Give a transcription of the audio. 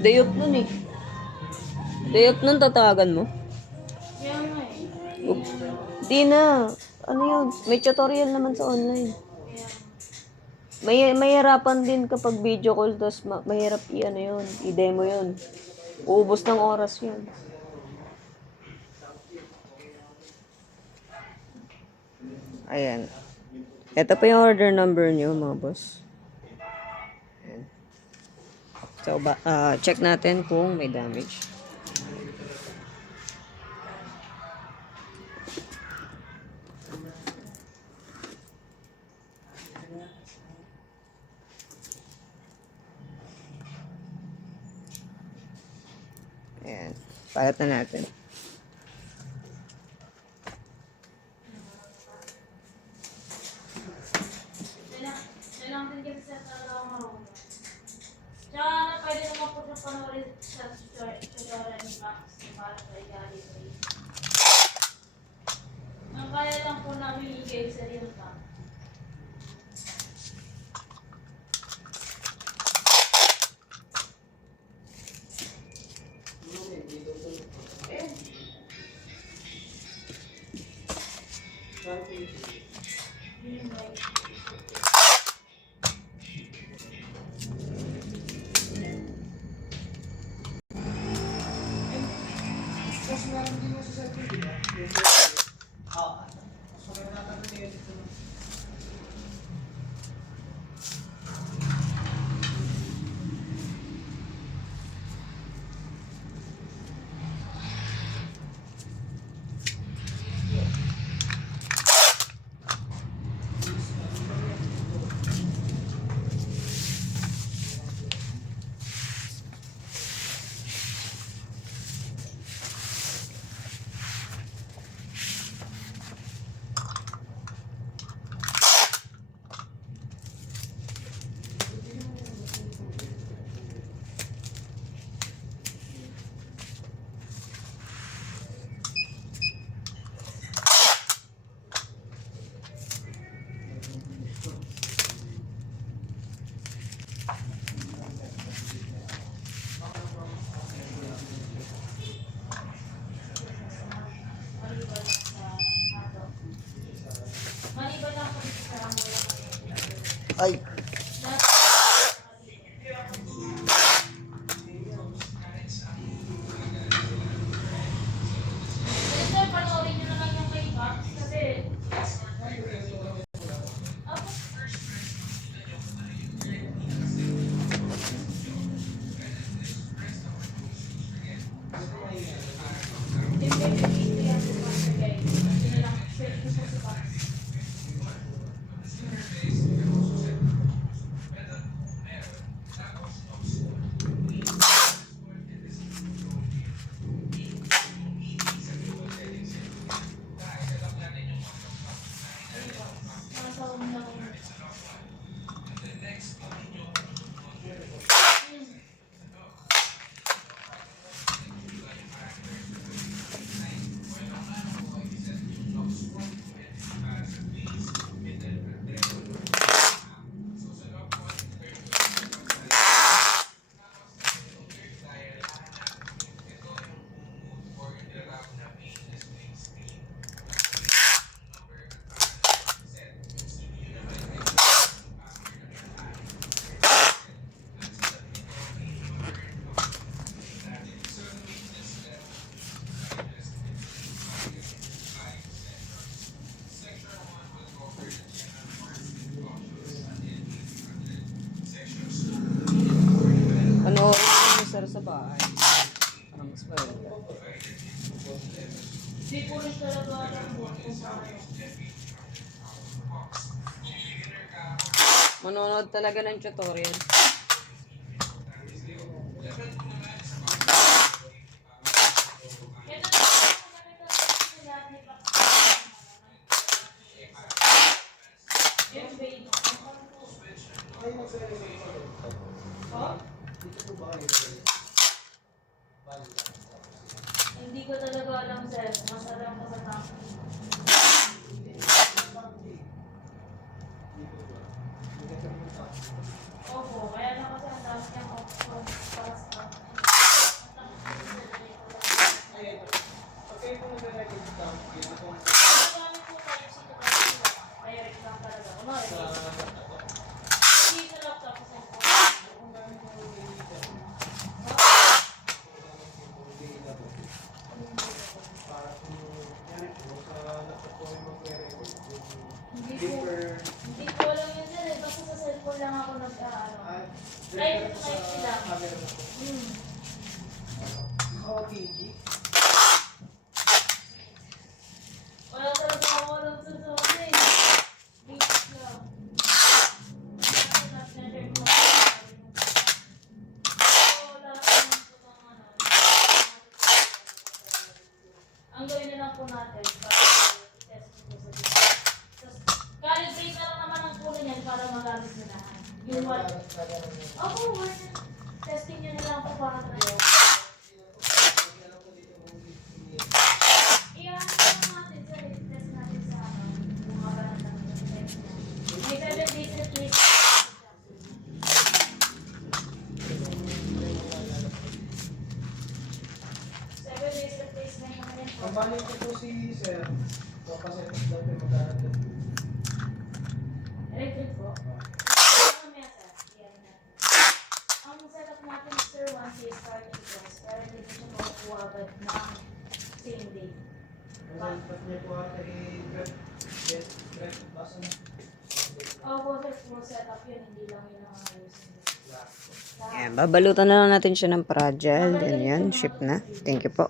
Day off nun eh. Day off nun tatawagan mo? Yan nga eh. Di na. Ano yun? May tutorial naman sa online. Mahirapan din kapag video call, tapos mahirap i-ano yun, i-demo yun. Uubos ng oras yun. Ayan. Ito pa yung order number nyo, mga boss. Ayan. So, check natin kung may damage. Ayan. Palat na natin. Kailangan din kasi sa talaga marunong. Tsaka na pwede naman po sa panoorin sa tutorial ni Max para sa igali sa iyo. Ang kaya lang po namin i-game sa real time. Maliban lang po sa Ay! Sir, panoorin nyo na lang yung kay Max kasi Panoorin mo yung sir sa bahay. Para mas maganda. di po rin talaga alam po kung paano. Manonood talaga ng tutorial. Hindi ko talaga alam, sir. Masalang ko sa tao. ako nag-ano. Kahit ito kahit sila. Wala talaga ako ng susunod eh. Basic lang. Ang gawin na lang po natin para test ko sa dito. Calibrate na lang naman ang kulay niyan para magamit nyo lahat. Yung one. Opo, worth it. Testing nyo na lang po para tayo. Iyan lang natin sa test natin sa kung mabalang natin yung test niya. May 7 days at least. 7 days replacement naman yan po. Ang balik ko po si Sir, so kasi dati magkakaroon din. Electric po. Mamaya sir, iyan natin. Ang setup natin sir, once you start it guys, para hindi siya makukuha agad ng same day. Kasi pag niya po ata i-grab, basa na. Opo sir, full setup yun, hindi lang yun ang ayusin. Ayan, babalutan na lang natin siya ng fragile. Then yan, ship na. Thank you po.